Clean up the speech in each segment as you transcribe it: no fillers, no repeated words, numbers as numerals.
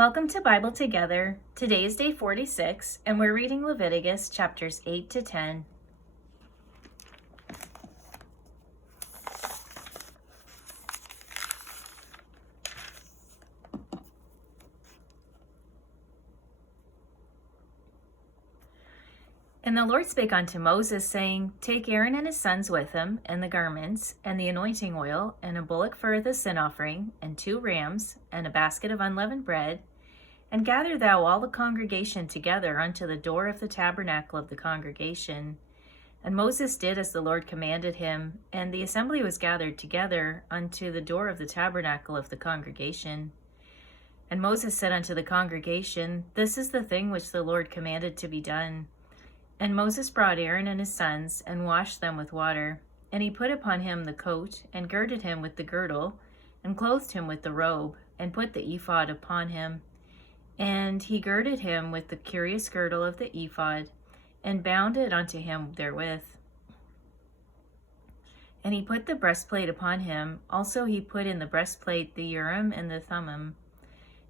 Welcome to Bible Together. Today is day 46, and we're reading Leviticus chapters 8 to 10. And the Lord spake unto Moses, saying, Take Aaron and his sons with him, and the garments, and the anointing oil, and a bullock for the sin offering, and 2 rams, and a basket of unleavened bread, and gather thou all the congregation together unto the door of the tabernacle of the congregation. And Moses did as the Lord commanded him, and the assembly was gathered together unto the door of the tabernacle of the congregation. And Moses said unto the congregation, This is the thing which the Lord commanded to be done. And Moses brought Aaron and his sons, and washed them with water. And he put upon him the coat, and girded him with the girdle, and clothed him with the robe, and put the ephod upon him. And he girded him with the curious girdle of the ephod, and bound it unto him therewith. And he put the breastplate upon him. Also he put in the breastplate the Urim and the Thummim.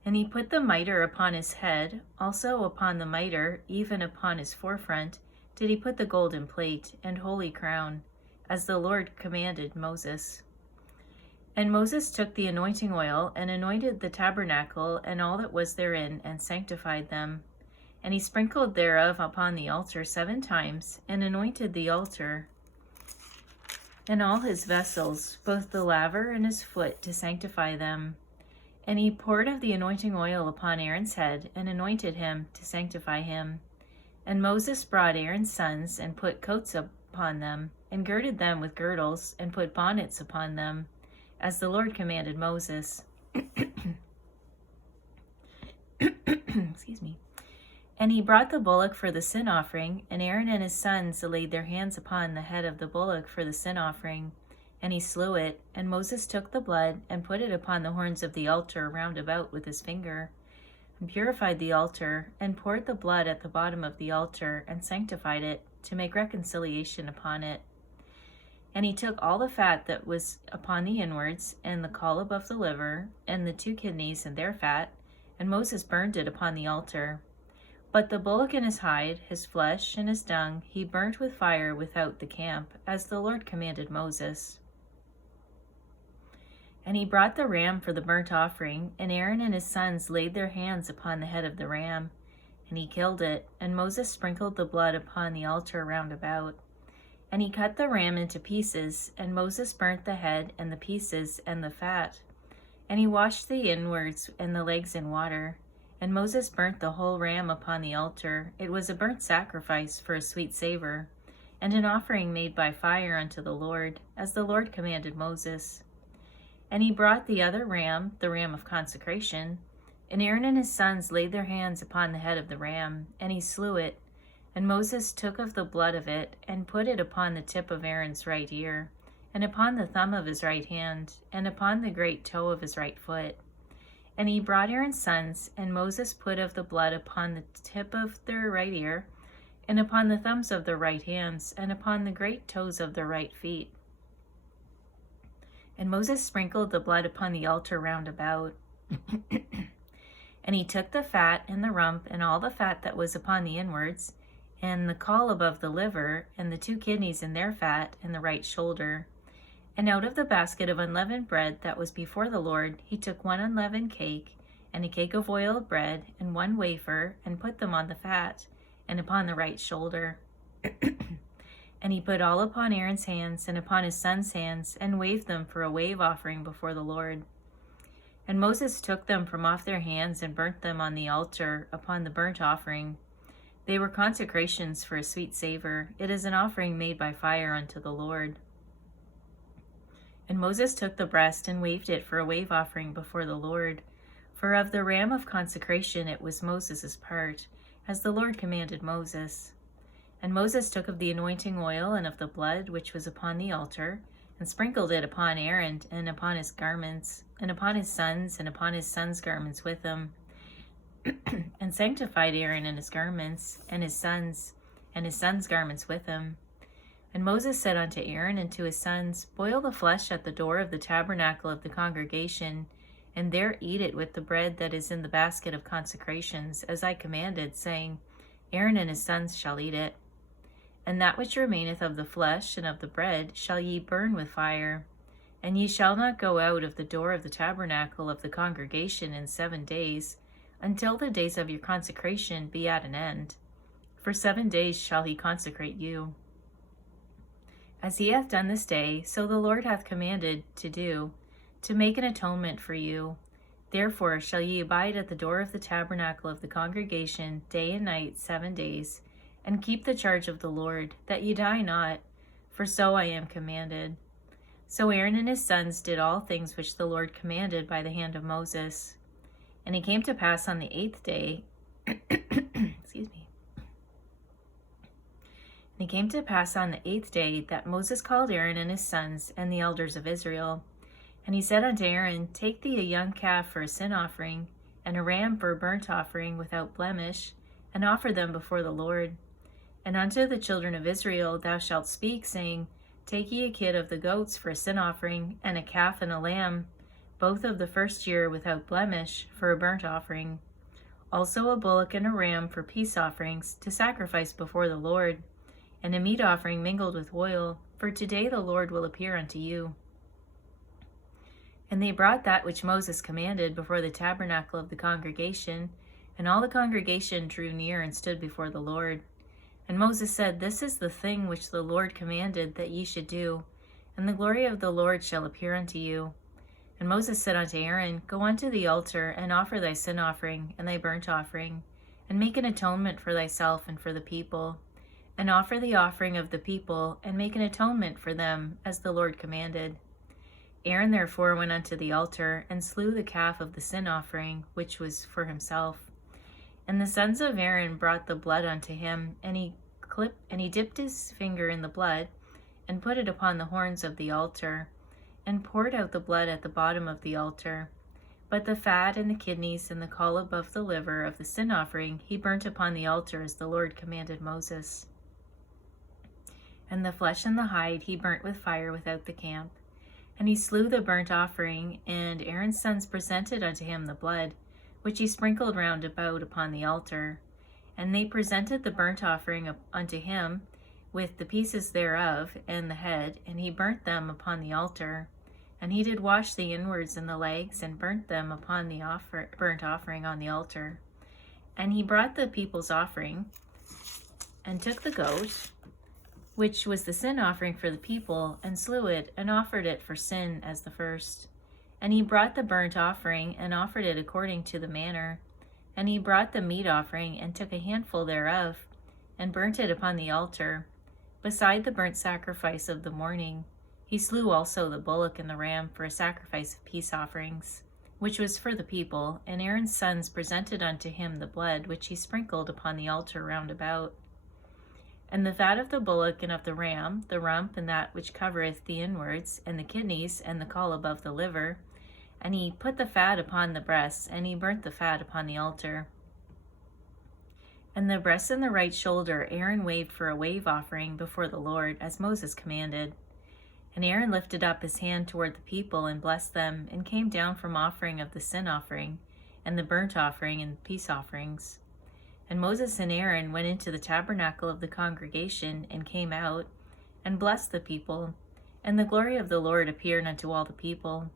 And he put the mitre upon his head. Also upon the mitre, even upon his forefront, did he put the golden plate and holy crown, as the Lord commanded Moses. And Moses took the anointing oil, and anointed the tabernacle and all that was therein, and sanctified them. And he sprinkled thereof upon the altar 7 times, and anointed the altar and all his vessels, both the laver and his foot, to sanctify them. And he poured of the anointing oil upon Aaron's head, and anointed him to sanctify him. And Moses brought Aaron's sons, and put coats upon them, and girded them with girdles, and put bonnets upon them, as the Lord commanded Moses. Excuse me. And he brought the bullock for the sin offering, and Aaron and his sons laid their hands upon the head of the bullock for the sin offering. And he slew it, and Moses took the blood, and put it upon the horns of the altar round about with his finger, and purified the altar, and poured the blood at the bottom of the altar, and sanctified it, to make reconciliation upon it. And he took all the fat that was upon the inwards, and the caul above the liver, and the 2 kidneys and their fat, and Moses burned it upon the altar. But the bullock and his hide, his flesh, and his dung, he burnt with fire without the camp, as the Lord commanded Moses. And he brought the ram for the burnt offering, and Aaron and his sons laid their hands upon the head of the ram, and he killed it, and Moses sprinkled the blood upon the altar round about. And he cut the ram into pieces, and Moses burnt the head and the pieces and the fat. And he washed the inwards and the legs in water. And Moses burnt the whole ram upon the altar. It was a burnt sacrifice for a sweet savor, and an offering made by fire unto the Lord, as the Lord commanded Moses. And he brought the other ram, the ram of consecration, and Aaron and his sons laid their hands upon the head of the ram, and he slew it. And Moses took of the blood of it, and put it upon the tip of Aaron's right ear, and upon the thumb of his right hand, and upon the great toe of his right foot. And he brought Aaron's sons, and Moses put of the blood upon the tip of their right ear, and upon the thumbs of their right hands, and upon the great toes of their right feet. And Moses sprinkled the blood upon the altar round about. And he took the fat and the rump, and all the fat that was upon the inwards, and the caul above the liver, and the 2 kidneys and their fat, and the right shoulder. And out of the basket of unleavened bread that was before the Lord, he took 1 unleavened cake, and a cake of oiled bread, and 1 wafer, and put them on the fat, and upon the right shoulder. And he put all upon Aaron's hands, and upon his sons' hands, and waved them for a wave offering before the Lord. And Moses took them from off their hands, and burnt them on the altar upon the burnt offering. They were consecrations for a sweet savor. It is an offering made by fire unto the Lord. And Moses took the breast, and waved it for a wave offering before the Lord. For of the ram of consecration it was Moses' part, as the Lord commanded Moses. And Moses took of the anointing oil and of the blood which was upon the altar, and sprinkled it upon Aaron, and upon his garments, and upon his sons' garments with him, and sanctified Aaron and his garments, and his sons' garments with him. And Moses said unto Aaron and to his sons, Boil the flesh at the door of the tabernacle of the congregation, and there eat it with the bread that is in the basket of consecrations, as I commanded, saying, Aaron and his sons shall eat it. And that which remaineth of the flesh and of the bread shall ye burn with fire. And ye shall not go out of the door of the tabernacle of the congregation in 7 days, until the days of your consecration be at an end. For 7 days shall he consecrate you. As he hath done this day, so the Lord hath commanded to do, to make an atonement for you. Therefore shall ye abide at the door of the tabernacle of the congregation day and night 7 days, and keep the charge of the Lord, that ye die not, for so I am commanded. So Aaron and his sons did all things which the Lord commanded by the hand of Moses. And it came to pass on the 8th day, excuse me. And it came to pass on the 8th day that Moses called Aaron and his sons and the elders of Israel. And he said unto Aaron, Take thee a young calf for a sin offering, and a ram for a burnt offering without blemish, and offer them before the Lord. And unto the children of Israel thou shalt speak, saying, Take ye a kid of the goats for a sin offering, and a calf and a lamb, both of the first year without blemish, for a burnt offering. Also a bullock and a ram for peace offerings, to sacrifice before the Lord, and a meat offering mingled with oil, for today the Lord will appear unto you. And they brought that which Moses commanded before the tabernacle of the congregation, and all the congregation drew near and stood before the Lord. And Moses said, This is the thing which the Lord commanded that ye should do, and the glory of the Lord shall appear unto you. And Moses said unto Aaron, Go unto the altar, and offer thy sin offering, and thy burnt offering, and make an atonement for thyself and for the people, and offer the offering of the people, and make an atonement for them, as the Lord commanded. Aaron therefore went unto the altar, and slew the calf of the sin offering, which was for himself. And the sons of Aaron brought the blood unto him, and he dipped his finger in the blood, and put it upon the horns of the altar, and poured out the blood at the bottom of the altar. But the fat and the kidneys and the caul above the liver of the sin offering he burnt upon the altar, as the Lord commanded Moses. And the flesh and the hide he burnt with fire without the camp. And he slew the burnt offering, and Aaron's sons presented unto him the blood, which he sprinkled round about upon the altar. And they presented the burnt offering unto him, with the pieces thereof, and the head, and he burnt them upon the altar. And he did wash the inwards and the legs, and burnt them upon the burnt offering on the altar. And he brought the people's offering, and took the goat, which was the sin offering for the people, and slew it, and offered it for sin as the first. And he brought the burnt offering, and offered it according to the manner. And he brought the meat offering, and took a handful thereof, and burnt it upon the altar, beside the burnt sacrifice of the morning. He slew also the bullock and the ram for a sacrifice of peace offerings, which was for the people. And Aaron's sons presented unto him the blood, which he sprinkled upon the altar round about. And the fat of the bullock and of the ram, the rump and that which covereth the inwards, and the kidneys and the caul above the liver. And he put the fat upon the breasts, and he burnt the fat upon the altar. And the breast and the right shoulder Aaron waved for a wave offering before the Lord, as Moses commanded. And Aaron lifted up his hand toward the people, and blessed them, and came down from offering of the sin offering, and the burnt offering, and peace offerings. And Moses and Aaron went into the tabernacle of the congregation, and came out, and blessed the people. And the glory of the Lord appeared unto all the people.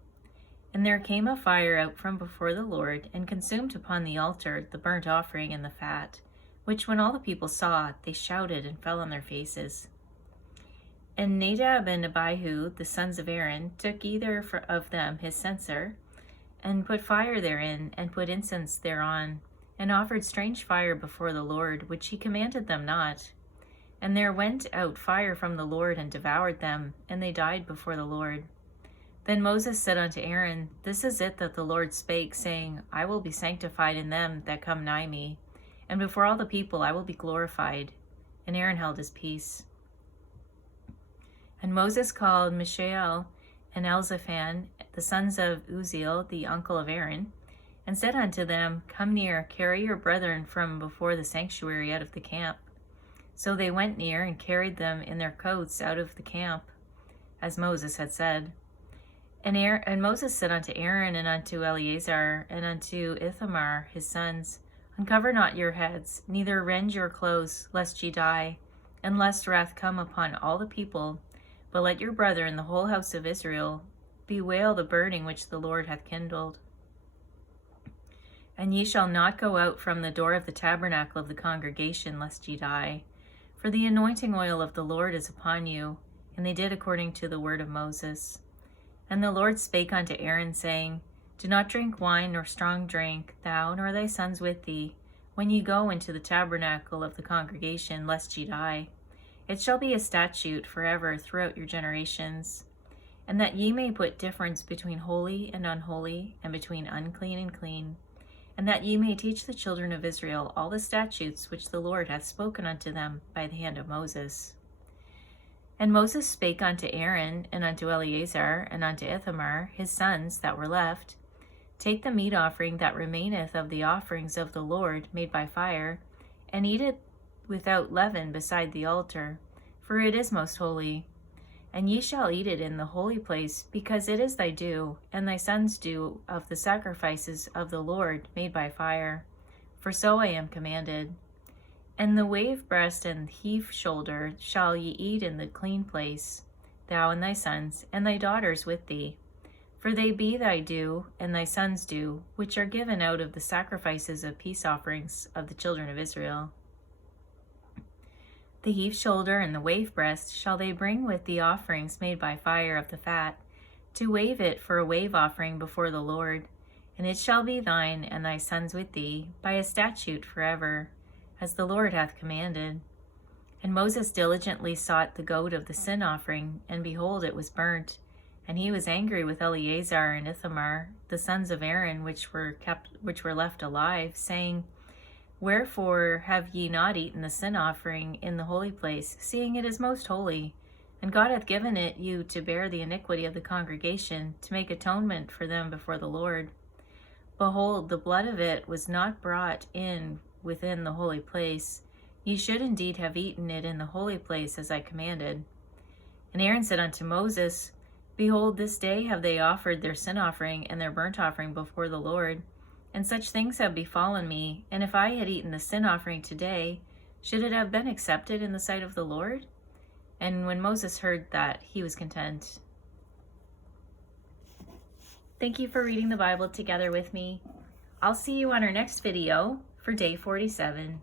And there came a fire out from before the Lord, and consumed upon the altar the burnt offering and the fat, which when all the people saw, they shouted and fell on their faces. And Nadab and Abihu, the sons of Aaron, took either of them his censer, and put fire therein, and put incense thereon, and offered strange fire before the Lord, which he commanded them not. And there went out fire from the Lord, and devoured them, and they died before the Lord. Then Moses said unto Aaron, This is it that the Lord spake, saying, I will be sanctified in them that come nigh me, and before all the people I will be glorified. And Aaron held his peace. And Moses called Mishael and Elzaphan, the sons of Uzziel, the uncle of Aaron, and said unto them, Come near, carry your brethren from before the sanctuary out of the camp. So they went near, and carried them in their coats out of the camp, as Moses had said. And Moses said unto Aaron and unto Eleazar and unto Ithamar his sons, Uncover not your heads, neither rend your clothes, lest ye die, and lest wrath come upon all the people. But let your brethren, the whole house of Israel, bewail the burning which the Lord hath kindled. And ye shall not go out from the door of the tabernacle of the congregation, lest ye die. For the anointing oil of the Lord is upon you. And they did according to the word of Moses. And the Lord spake unto Aaron, saying, Do not drink wine nor strong drink, thou nor thy sons with thee, when ye go into the tabernacle of the congregation, lest ye die. It shall be a statute forever throughout your generations. And that ye may put difference between holy and unholy, and between unclean and clean. And that ye may teach the children of Israel all the statutes which the Lord hath spoken unto them by the hand of Moses. And Moses spake unto Aaron, and unto Eleazar, and unto Ithamar, his sons that were left, Take the meat offering that remaineth of the offerings of the Lord made by fire, and eat it without leaven beside the altar, for it is most holy. And ye shall eat it in the holy place, because it is thy due, and thy sons' due of the sacrifices of the Lord made by fire. For so I am commanded. And the wave breast and heave shoulder shall ye eat in the clean place, thou and thy sons, and thy daughters with thee. For they be thy due, and thy sons' due, which are given out of the sacrifices of peace offerings of the children of Israel. The heave shoulder and the wave breast shall they bring with the offerings made by fire of the fat, to wave it for a wave offering before the Lord. And it shall be thine and thy sons with thee, by a statute forever, as the Lord hath commanded. And Moses diligently sought the goat of the sin offering, and behold, it was burnt. And he was angry with Eleazar and Ithamar, the sons of Aaron, which were left alive, saying, Wherefore have ye not eaten the sin offering in the holy place, seeing it is most holy? And God hath given it you to bear the iniquity of the congregation, to make atonement for them before the Lord. Behold, the blood of it was not brought in within the holy place. Ye should indeed have eaten it in the holy place, as I commanded. And Aaron said unto Moses, Behold, this day have they offered their sin offering and their burnt offering before the Lord. And such things have befallen me, and if I had eaten the sin offering today, should it have been accepted in the sight of the Lord? And when Moses heard that, he was content. Thank you for reading the Bible together with me. I'll see you on our next video for day 47.